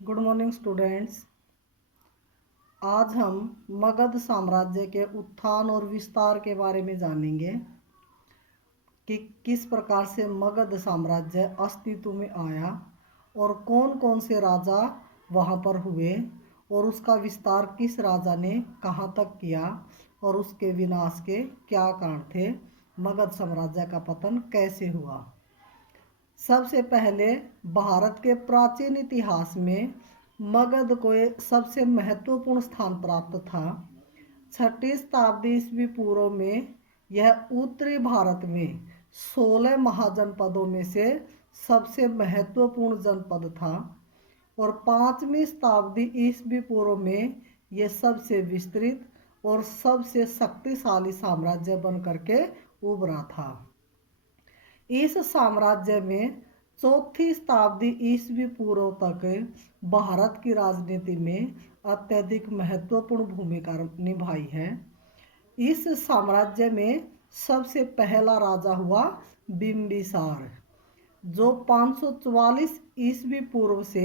Good morning students. आज हम मगध साम्राज्य के उत्थान और विस्तार के बारे में जानेंगे कि किस प्रकार से मगध साम्राज्य अस्तित्व में आया और कौन कौन से राजा वहाँ पर हुए और उसका विस्तार किस राजा ने कहाँ तक किया और उसके विनाश के क्या कारण थे। मगध साम्राज्य का पतन कैसे हुआ। सबसे पहले भारत के प्राचीन इतिहास में मगध को एक सबसे महत्वपूर्ण स्थान प्राप्त था। 6वीं शताब्दी ईस्वी पूर्व में यह उत्तरी भारत में 16 महाजनपदों में से सबसे महत्वपूर्ण जनपद था और 5वीं शताब्दी ईस्वी पूर्व में यह सबसे विस्तृत और सबसे शक्तिशाली साम्राज्य बन करके उभरा था। इस साम्राज्य में 4वीं शताब्दी ईस्वी पूर्व तक भारत की राजनीति में अत्यधिक महत्वपूर्ण भूमिका निभाई है। इस साम्राज्य में सबसे पहला राजा हुआ बिम्बिसार, जो 544 ईस्वी पूर्व से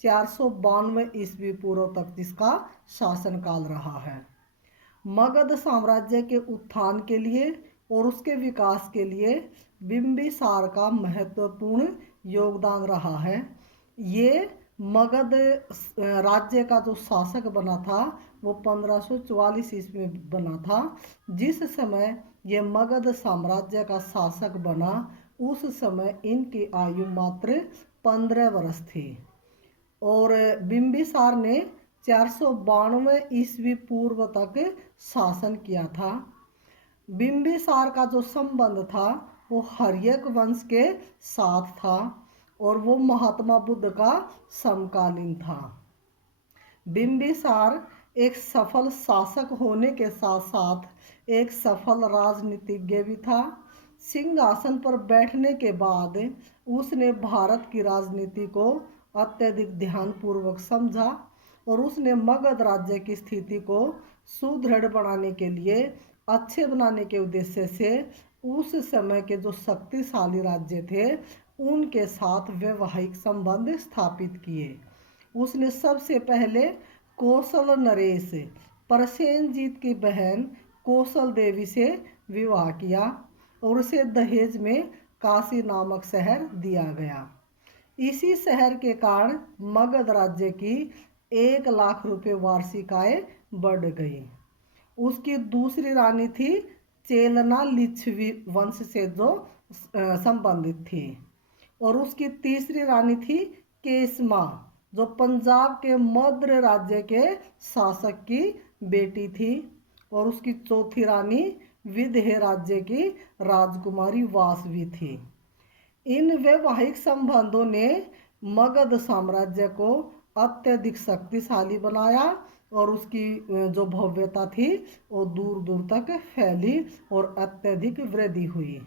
492 ईस्वी पूर्व तक जिसका शासनकाल रहा है। मगध साम्राज्य के उत्थान के लिए और उसके विकास के लिए बिम्बिसार का महत्वपूर्ण योगदान रहा है। ये मगध राज्य का जो शासक बना था वो 1544 ईस्वी में बना था। जिस समय ये मगध साम्राज्य का शासक बना उस समय इनकी आयु मात्र 15 वर्ष थी और बिम्बिसार ने 492 ईस्वी पूर्व तक शासन किया था। बिम्बिसार का जो संबंध था वो हर्यक वंश के साथ था और वो महात्मा बुद्ध का समकालीन था। बिम्बिसार एक सफल शासक होने के साथ साथ एक सफल राजनीतिज्ञ भी था। सिंहासन पर बैठने के बाद उसने भारत की राजनीति को अत्यधिक ध्यानपूर्वक समझा और उसने मगध राज्य की स्थिति को सुदृढ़ बनाने के लिए, अच्छे बनाने के उद्देश्य से उस समय के जो शक्तिशाली राज्य थे उनके साथ वैवाहिक संबंध स्थापित किए। उसने सबसे पहले कौशल नरेश, प्रसेनजीत की बहन कौशल देवी से विवाह किया और उसे दहेज में काशी नामक शहर दिया गया। इसी शहर के कारण मगध राज्य की 1 लाख रुपए वार्षिक आय बढ़ गई। उसकी दूसरी रानी थी चेलना लिच्छवी वंश से जो संबंधित थी और उसकी तीसरी रानी थी केसमा, जो पंजाब के मद्र राज्य के शासक की बेटी थी और उसकी चौथी रानी विदेह राज्य की राजकुमारी वासवी थी। इन वैवाहिक संबंधों ने मगध साम्राज्य को अत्यधिक शक्तिशाली बनाया और उसकी जो भव्यता थी वो दूर दूर तक फैली और अत्यधिक वृद्धि हुई।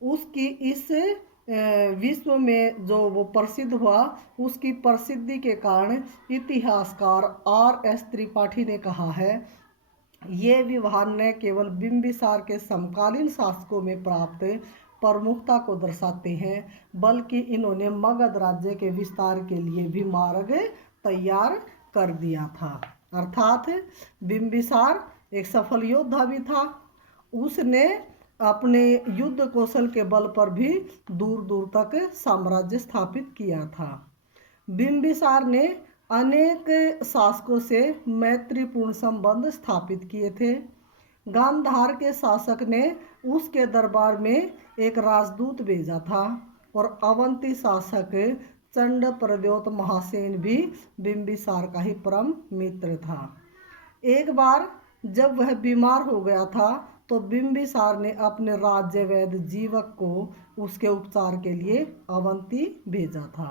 उसकी इस विश्व में जो वो प्रसिद्ध हुआ, उसकी प्रसिद्धि के कारण इतिहासकार R.S. त्रिपाठी ने कहा है, ये विवाह न केवल बिम्बिसार के समकालीन शासकों में प्राप्त प्रमुखता को दर्शाते हैं बल्कि इन्होंने मगध राज्य के विस्तार के लिए भी मार्ग तैयार कर दिया था। अर्थात बिम्बिसार एक सफल योद्धा भी था। उसने अपने युद्ध कौशल के बल पर भी दूर दूर तक साम्राज्य स्थापित किया था। बिम्बिसार ने अनेक शासकों से मैत्रीपूर्ण संबंध स्थापित किए थे। गांधार के शासक ने उसके दरबार में एक राजदूत भेजा था और अवंती शासक चंड प्रद्योत महासेन भी बिम्बिसार का ही परम मित्र था। एक बार जब वह बीमार हो गया था तो बिम्बिसार ने अपने राज्य वैद्य जीवक को उसके उपचार के लिए अवंती भेजा था।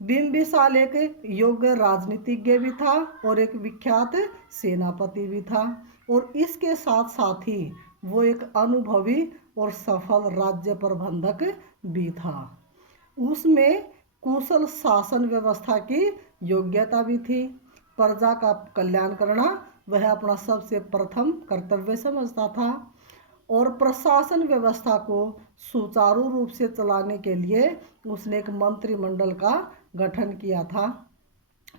बिम्बिसार एक योग्य राजनीतिज्ञ भी था और एक विख्यात सेनापति भी था और इसके साथ साथ ही वो एक अनुभवी और सफल राज्य प्रबंधक भी था। उसमें कुशल शासन व्यवस्था की योग्यता भी थी। प्रजा का कल्याण करना वह अपना सबसे प्रथम कर्तव्य समझता था और प्रशासन व्यवस्था को सुचारू रूप से चलाने के लिए उसने एक मंत्रिमंडल का गठन किया था।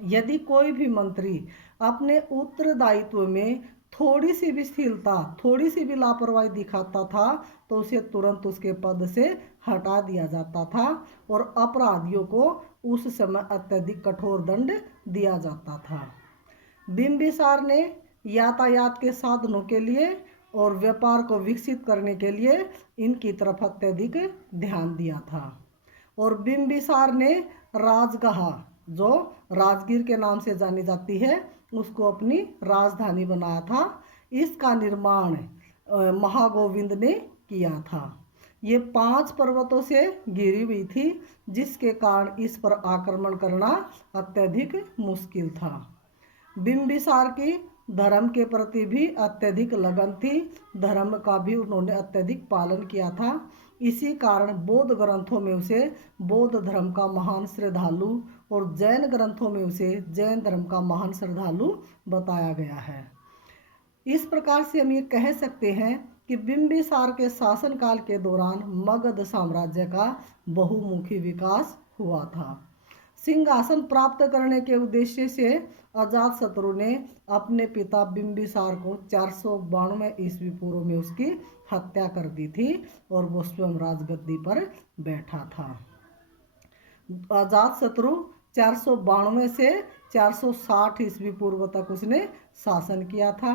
यदि कोई भी मंत्री अपने उत्तरदायित्व में थोड़ी सी भी शिथिलता, थोड़ी सी भी लापरवाही दिखाता था तो उसे तुरंत उसके पद से हटा दिया जाता था और अपराधियों को उस समय अत्यधिक कठोर दंड दिया जाता था। बिम्बिसार ने यातायात के साधनों के लिए और व्यापार को विकसित करने के लिए इनकी तरफ अत्यधिक ध्यान दिया था। और बिम्बिसार ने राजगाह, जो राजगीर के नाम से जानी जाती है, उसको अपनी राजधानी बनाया था। इसका निर्माण महागोविंद ने किया था। ये 5 पर्वतों से घिरी हुई थी, जिसके कारण इस पर आक्रमण करना अत्यधिक मुश्किल था। बिम्बिसार की धर्म के प्रति भी अत्यधिक लगन थी। धर्म का भी उन्होंने अत्यधिक पालन किया था। इसी कारण बौद्ध ग्रंथों में उसे बौद्ध धर्म का महान श्रद्धालु और जैन ग्रंथों में उसे जैन धर्म का महान श्रद्धालु बताया गया है। इस प्रकार से हम ये कह सकते हैं कि बिम्बिसार के शासनकाल के दौरान मगध साम्राज्य का बहुमुखी विकास हुआ था। सिंहासन प्राप्त करने के उद्देश्य से अजातशत्रु ने अपने पिता बिम्बिसार को 492 ईस्वी पूर्व में उसकी हत्या कर दी थी और वो स्वयं राजगद्दी पर बैठा था। अजातशत्रु 492 से 460 ईस्वी पूर्व तक उसने शासन किया था।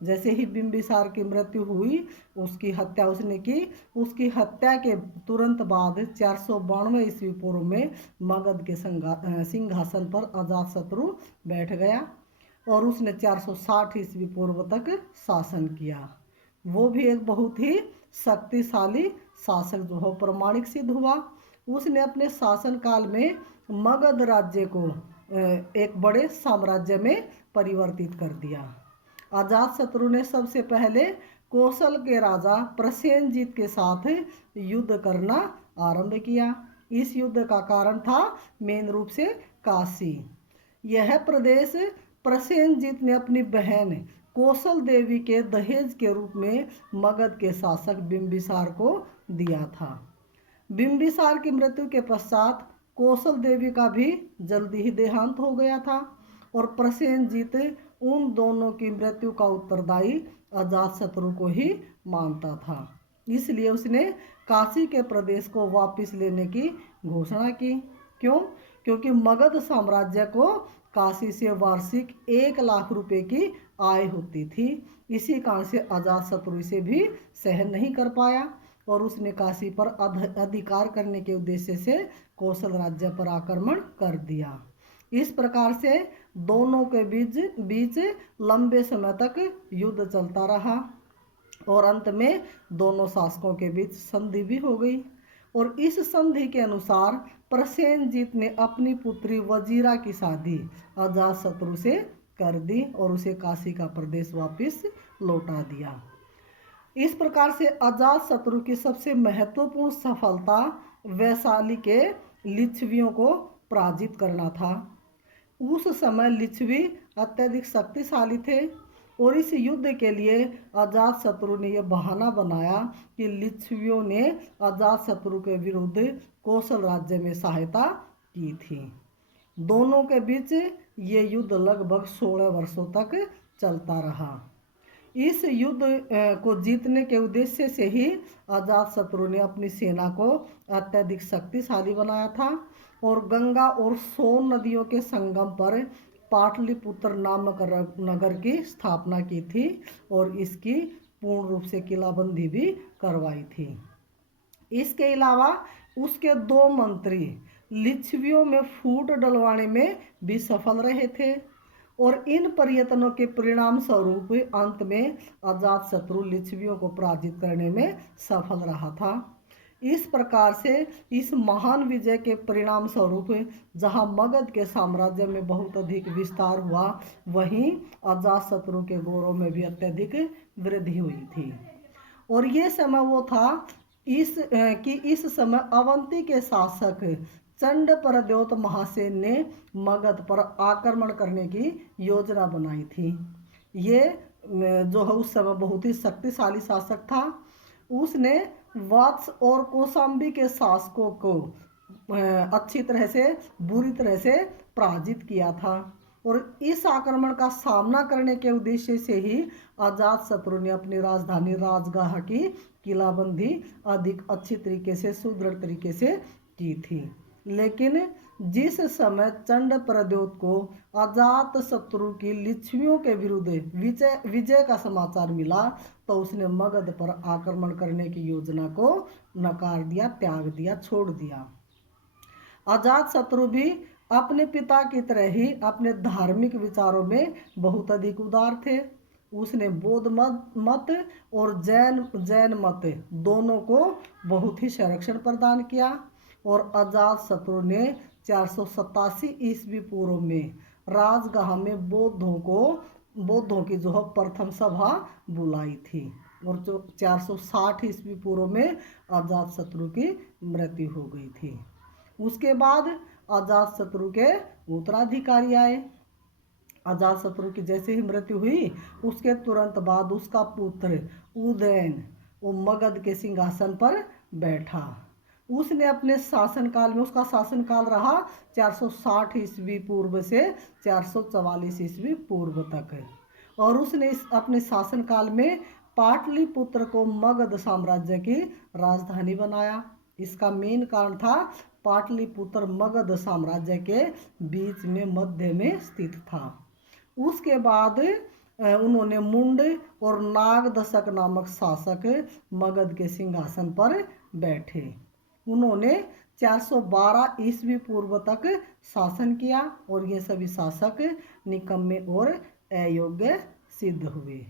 जैसे ही बिम्बिसार की मृत्यु हुई, उसकी हत्या उसने की। उसकी हत्या के तुरंत बाद 492 ईस्वी पूर्व में मगध के सिंहासन पर अजातशत्रु बैठ गया और उसने 460 ईस्वी पूर्व तक शासन किया। वो भी एक बहुत ही शक्तिशाली शासक जो हो प्रमाणिक सिद्ध हुआ। उसने अपने शासनकाल में मगध राज्य को एक बड़े साम्राज्य में परिवर्तित कर दिया। अजातशत्रु ने सबसे पहले कौशल के राजा प्रसेनजीत के साथ युद्ध करना आरंभ किया। इस युद्ध का कारण था मेन रूप से काशी। यह प्रदेश प्रसेनजीत ने अपनी बहन कौशल देवी के दहेज के रूप में मगध के शासक बिम्बिसार को दिया था। बिम्बिसार की मृत्यु के पश्चात कौशल देवी का भी जल्दी ही देहांत हो गया था और प्रसेनजीत उन दोनों की मृत्यु का उत्तरदायी अजातशत्रु को ही मानता था। इसलिए उसने काशी के प्रदेश को वापस लेने की घोषणा की। क्यों? क्योंकि मगध साम्राज्य को काशी से वार्षिक 1 लाख रुपए की आय होती थी। इसी कारण से अजातशत्रु इसे भी सहन नहीं कर पाया और उसने काशी पर अधिकार करने के उद्देश्य से कौशल राज्य पर आक्रमण कर दिया। इस प्रकार से दोनों के बीच लंबे समय तक युद्ध चलता रहा और अंत में दोनों शासकों के बीच संधि भी हो गई। और इस संधि के अनुसार प्रसेनजीत ने अपनी पुत्री वजीरा की शादी अजातशत्रु से कर दी और उसे काशी का प्रदेश वापस लौटा दिया। इस प्रकार से अजातशत्रु की सबसे महत्वपूर्ण सफलता वैशाली के लिच्छवियों को पराजित करना था। उस समय लिच्छवी अत्यधिक शक्तिशाली थे और इस युद्ध के लिए अजातशत्रु ने यह बहाना बनाया कि लिच्छवियों ने अजातशत्रु के विरुद्ध कौशल राज्य में सहायता की थी। दोनों के बीच ये युद्ध लगभग 16 वर्षों तक चलता रहा। इस युद्ध को जीतने के उद्देश्य से ही अजातशत्रु ने अपनी सेना को अत्यधिक शक्तिशाली बनाया था और गंगा और सोन नदियों के संगम पर पाटलिपुत्र नामक नगर की स्थापना की थी और इसकी पूर्ण रूप से किलाबंदी भी करवाई थी। इसके अलावा उसके 2 मंत्री लिच्छवियों में फूट डलवाने में भी सफल रहे थे और इन प्रयत्नों के परिणाम स्वरूप अंत में अजातशत्रु लिच्छवियों को पराजित करने में सफल रहा था। इस प्रकार से इस महान विजय के परिणाम स्वरूप जहां मगध के साम्राज्य में बहुत अधिक विस्तार हुआ, वहीं अजातशत्रु के गौरव में भी अत्यधिक वृद्धि हुई थी। और ये समय वो था इस समय अवंती के शासक चंड परद्योत महासेन ने मगध पर आक्रमण करने की योजना बनाई थी। ये जो है उस समय बहुत ही शक्तिशाली शासक था उसने वत्स और कौशाम्बी के शासकों को अच्छी तरह से बुरी तरह से पराजित किया था। और इस आक्रमण का सामना करने के उद्देश्य से ही अजात शत्रु ने अपनी राजधानी राजगाह की किलाबंदी अधिक अच्छी तरीके से सुदृढ़ तरीके से की थी। लेकिन जिस समय चंड प्रद्योत को अजात शत्रु की लिच्छवियों के विरुद्ध विजय का समाचार मिला तो उसने मगध पर आक्रमण करने की योजना को नकार दिया, त्याग दिया, छोड़ दिया। अजात शत्रु भी अपने पिता की तरह ही अपने धार्मिक विचारों में बहुत अधिक उदार थे। उसने बौद्ध मत और जैन मत दोनों को बहुत ही संरक्षण प्रदान किया। और अजात शत्रु ने 487 ईस्वी पूर्व में राजगाह में बौद्धों की जो है प्रथम सभा बुलाई थी। और जो 460 ईस्वी पूर्व में अजात शत्रु की मृत्यु हो गई थी। उसके बाद अजात शत्रु के उत्तराधिकारी आए। अजात शत्रु की जैसे ही मृत्यु हुई उसके तुरंत बाद उसका पुत्र उदयन वो मगध के सिंहासन पर बैठा। उसने अपने शासनकाल में, उसका शासनकाल रहा 460 ईस्वी पूर्व से 444 ईस्वी पूर्व तक। और उसने अपने शासनकाल में पाटलिपुत्र को मगध साम्राज्य की राजधानी बनाया। इसका मेन कारण था पाटलिपुत्र मगध साम्राज्य के बीच में मध्य में स्थित था। उसके बाद उन्होंने मुंड और नागदशक नामक शासक मगध के सिंहासन पर बैठे। उन्होंने 412 ईस्वी पूर्व तक शासन किया और ये सभी शासक निकम्मे और अयोग्य सिद्ध हुए।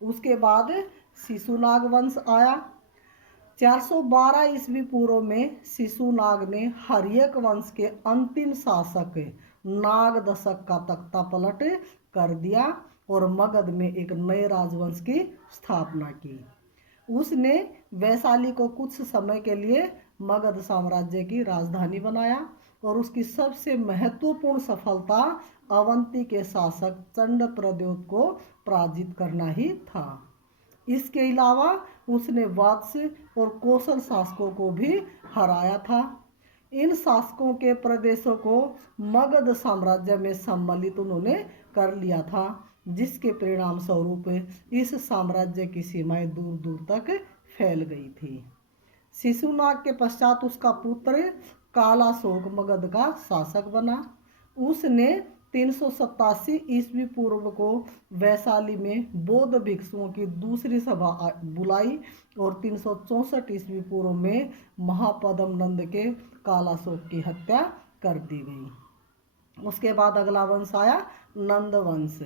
उसके बाद शिशुनाग वंश आया। 412 ईस्वी पूर्व में शिशुनाग ने हर्यक वंश के अंतिम शासक नागदशक का तख्ता पलट कर दिया और मगध में एक नए राजवंश की स्थापना की। उसने वैशाली को कुछ समय के लिए मगध साम्राज्य की राजधानी बनाया और उसकी सबसे महत्वपूर्ण सफलता अवंती के शासक चंड प्रद्योत को पराजित करना ही था। इसके अलावा उसने वत्स और कौशल शासकों को भी हराया था। इन शासकों के प्रदेशों को मगध साम्राज्य में सम्मिलित उन्होंने कर लिया था, जिसके परिणाम स्वरूप इस साम्राज्य की सीमाएं दूर दूर तक फैल गई थी। शिशुनाग के पश्चात उसका पुत्र कालाशोक मगध का शासक बना। उसने 387 ईस्वी पूर्व को वैशाली में बौद्ध भिक्षुओं की दूसरी सभा बुलाई और 364 ईस्वी पूर्व में महापद्म नंद के कालाशोक की हत्या कर दी गई। उसके बाद अगला वंश आया नंद वंश।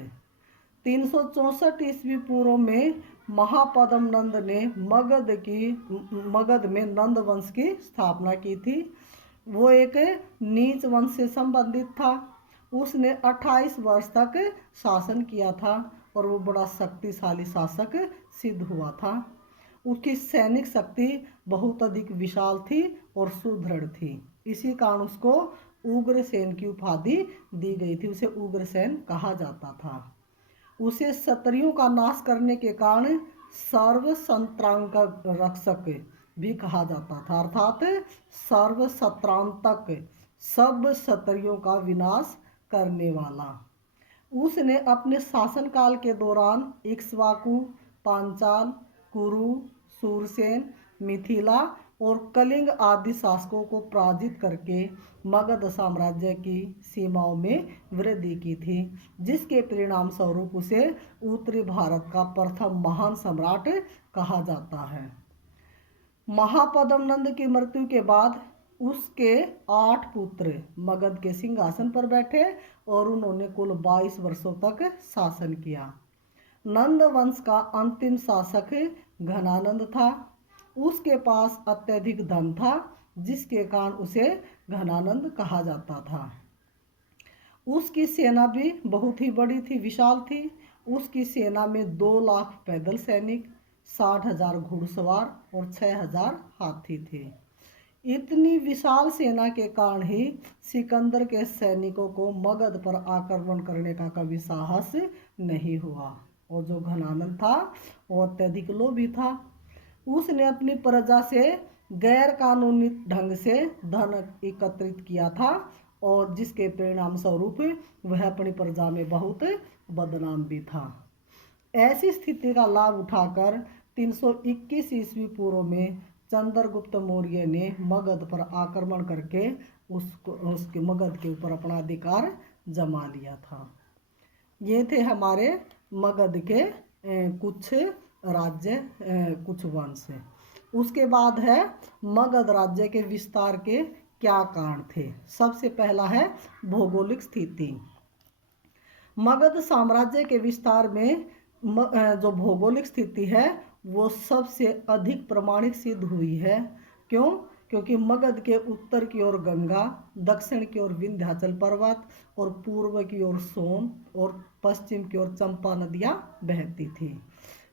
364 ईस्वी पूर्व में महापद्म नंद ने मगध में नंद वंश की स्थापना की थी। वो एक नीच वंश से संबंधित था। उसने 28 वर्ष तक शासन किया था और वो बड़ा शक्तिशाली शासक सिद्ध हुआ था। उसकी सैनिक शक्ति बहुत अधिक विशाल थी और सुदृढ़ थी। इसी कारण उसको उग्रसेन की उपाधि दी गई थी। उसे उग्रसेन कहा जाता था। उसे क्षत्रियों का नाश करने के कारण सर्व संत्रांतक रक्षक भी कहा जाता था, अर्थात सर्व सत्रांतक, सब क्षत्रियों का विनाश करने वाला। उसने अपने शासनकाल के दौरान इक्ष्वाकु, पांचाल, कुरु, सूरसेन, मिथिला और कलिंग आदि शासकों को पराजित करके मगध साम्राज्य की सीमाओं में वृद्धि की थी, जिसके परिणाम स्वरूप उसे उत्तरी भारत का प्रथम महान सम्राट कहा जाता है। महापद्म नंद की मृत्यु के बाद उसके 8 पुत्र मगध के सिंहासन पर बैठे और उन्होंने कुल 22 वर्षों तक शासन किया। नंद वंश का अंतिम शासक घनानंद था। उसके पास अत्यधिक धन था, जिसके कारण उसे घनानंद कहा जाता था। उसकी सेना भी बहुत ही बड़ी थी, विशाल थी। उसकी सेना में 2 लाख पैदल सैनिक, 60,000 घुड़सवार और 6,000 हाथी थे। इतनी विशाल सेना के कारण ही सिकंदर के सैनिकों को मगध पर आक्रमण करने का कभी साहस नहीं हुआ। और जो घनानंद था वो अत्यधिक लोभी था। उसने अपनी प्रजा से गैर कानूनी ढंग से धन एकत्रित किया था और जिसके परिणाम स्वरूप वह अपनी प्रजा में बहुत बदनाम भी था। ऐसी स्थिति का लाभ उठाकर 321 ईस्वी पूर्व में चंद्रगुप्त मौर्य ने मगध पर आक्रमण करके उसके मगध के ऊपर अपना अधिकार जमा लिया था। ये थे हमारे मगध के कुछ राज्य, कुछ वंश। उसके बाद है मगध राज्य के विस्तार के क्या कारण थे। सबसे पहला है भौगोलिक स्थिति। मगध साम्राज्य के विस्तार में जो भौगोलिक स्थिति है वो सबसे अधिक प्रमाणिक सिद्ध हुई है। क्यों? क्योंकि मगध के उत्तर की ओर गंगा, दक्षिण की ओर विंध्याचल पर्वत और पूर्व की ओर सोन और पश्चिम की ओर चंपा नदियां बहती थी।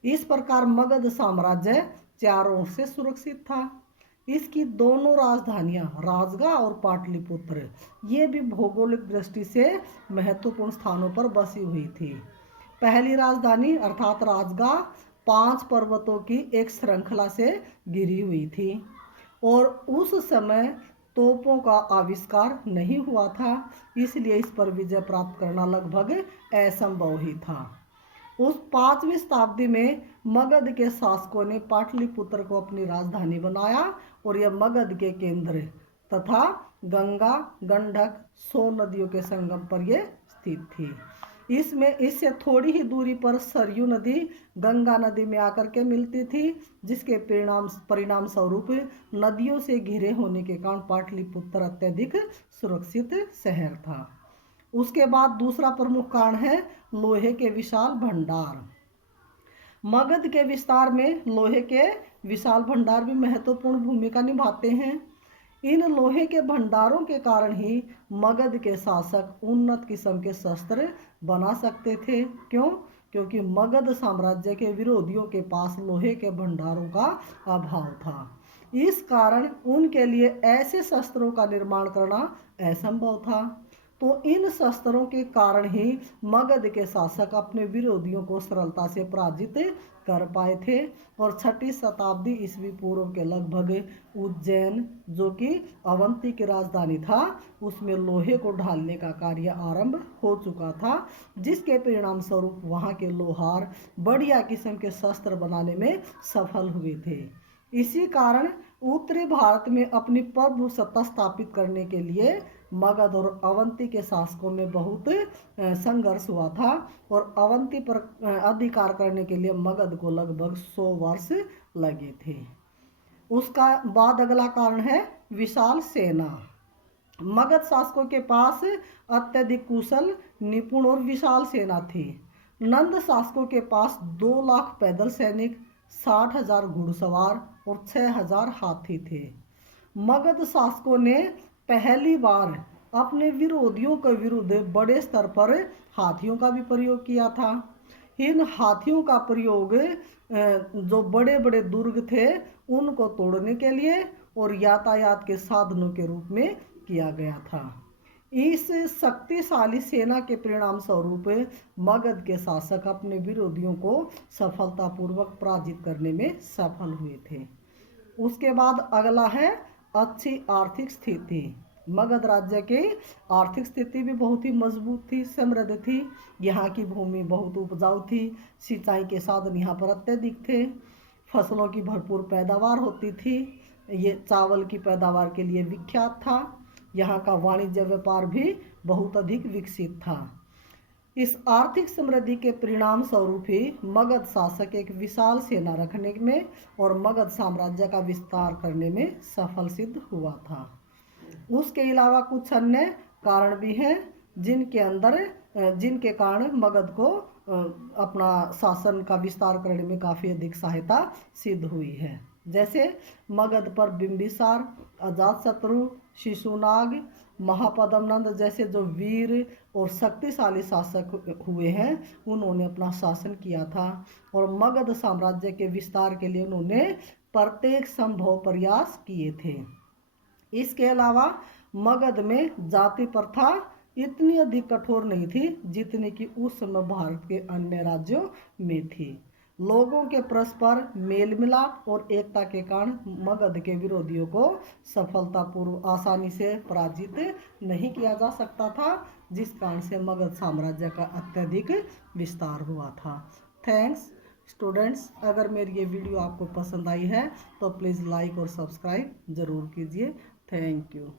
इस प्रकार मगध साम्राज्य चारों ओर से सुरक्षित था। इसकी दोनों राजधानियां राजगा और पाटलिपुत्र ये भी भौगोलिक दृष्टि से महत्वपूर्ण स्थानों पर बसी हुई थी। पहली राजधानी अर्थात राजगा 5 पर्वतों की एक श्रृंखला से घिरी हुई थी और उस समय तोपों का आविष्कार नहीं हुआ था, इसलिए इस पर विजय प्राप्त करना लगभग असंभव ही था। उस 5वीं शताब्दी में मगध के शासकों ने पाटलिपुत्र को अपनी राजधानी बनाया और यह मगध के केंद्र तथा गंगा, गंडक, सोन नदियों के संगम पर यह स्थित थी। इससे थोड़ी ही दूरी पर सरयू नदी गंगा नदी में आकर के मिलती थी, जिसके परिणाम स्वरूप नदियों से घिरे होने के कारण पाटलिपुत्र अत्यधिक सुरक्षित शहर था। उसके बाद दूसरा प्रमुख कारण है लोहे के विशाल भंडार। मगध के विस्तार में लोहे के विशाल भंडार भी महत्वपूर्ण भूमिका निभाते हैं। इन लोहे के भंडारों के कारण ही मगध के शासक उन्नत किस्म के शस्त्र बना सकते थे। क्यों? क्योंकि मगध साम्राज्य के विरोधियों के पास लोहे के भंडारों का अभाव था। इस कारण उनके लिए ऐसे शस्त्रों का निर्माण करना असंभव था। तो इन शस्त्रों के कारण ही मगध के शासक अपने विरोधियों को सरलता से पराजित कर पाए थे और 6वीं शताब्दी ईस्वी पूर्व के लगभग उज्जैन, जो कि अवंती की राजधानी था, उसमें लोहे को ढालने का कार्य आरंभ हो चुका था, जिसके परिणाम स्वरूप वहाँ के लोहार बढ़िया किस्म के शस्त्र बनाने में सफल हुए थे। इसी कारण उत्तरी भारत में अपनी प्रभु सत्ता स्थापित करने के लिए मगध और अवंती के शासकों में बहुत संघर्ष हुआ था और अवंती पर अधिकार करने के लिए मगध को लगभग 100 वर्ष लगे थे। उसका बाद अगला कारण है विशाल सेना। मगध शासकों के पास अत्यधिक कुशल, निपुण और विशाल सेना थी। नंद शासकों के पास 2 लाख पैदल सैनिक, 60,000 घुड़सवार और 6,000 हाथी थे। मगध शासकों ने पहली बार अपने विरोधियों के विरुद्ध बड़े स्तर पर हाथियों का भी प्रयोग किया था। इन हाथियों का प्रयोग जो बड़े बड़े दुर्ग थे उनको तोड़ने के लिए और यातायात के साधनों के रूप में किया गया था। इस शक्तिशाली सेना के परिणाम स्वरूप मगध के शासक अपने विरोधियों को सफलतापूर्वक पराजित करने में सफल हुए थे। उसके बाद अगला है अच्छी आर्थिक स्थिति। मगध राज्य की आर्थिक स्थिति भी बहुत ही मजबूत थी, समृद्ध थी। यहाँ की भूमि बहुत उपजाऊ थी, सिंचाई के साधन यहाँ पर अत्यधिक थे, फसलों की भरपूर पैदावार होती थी। ये चावल की पैदावार के लिए विख्यात था। यहाँ का वाणिज्य व्यापार भी बहुत अधिक विकसित था। इस आर्थिक समृद्धि के परिणाम स्वरूप ही मगध शासक एक विशाल सेना रखने में और मगध साम्राज्य का विस्तार करने में सफल सिद्ध हुआ था। उसके अलावा कुछ अन्य कारण भी हैं जिनके कारण मगध को अपना शासन का विस्तार करने में काफ़ी अधिक सहायता सिद्ध हुई है। जैसे मगध पर बिंबिसार, अजातशत्रु, शिशुनाग, महापद्मनंद जैसे जो वीर और शक्तिशाली शासक हुए हैं, उन्होंने अपना शासन किया था और मगध साम्राज्य के विस्तार के लिए उन्होंने प्रत्येक संभव प्रयास किए थे। इसके अलावा मगध में जाति प्रथा इतनी अधिक कठोर नहीं थी जितनी कि उस समय भारत के अन्य राज्यों में थी। लोगों के परस्पर मेल मिलाप और एकता के कारण मगध के विरोधियों को सफलतापूर्वक आसानी से पराजित नहीं किया जा सकता था, जिस कारण से मगध साम्राज्य का अत्यधिक विस्तार हुआ था। थैंक्स स्टूडेंट्स, अगर मेरी ये वीडियो आपको पसंद आई है तो प्लीज़ लाइक और सब्सक्राइब ज़रूर कीजिए। Thank you.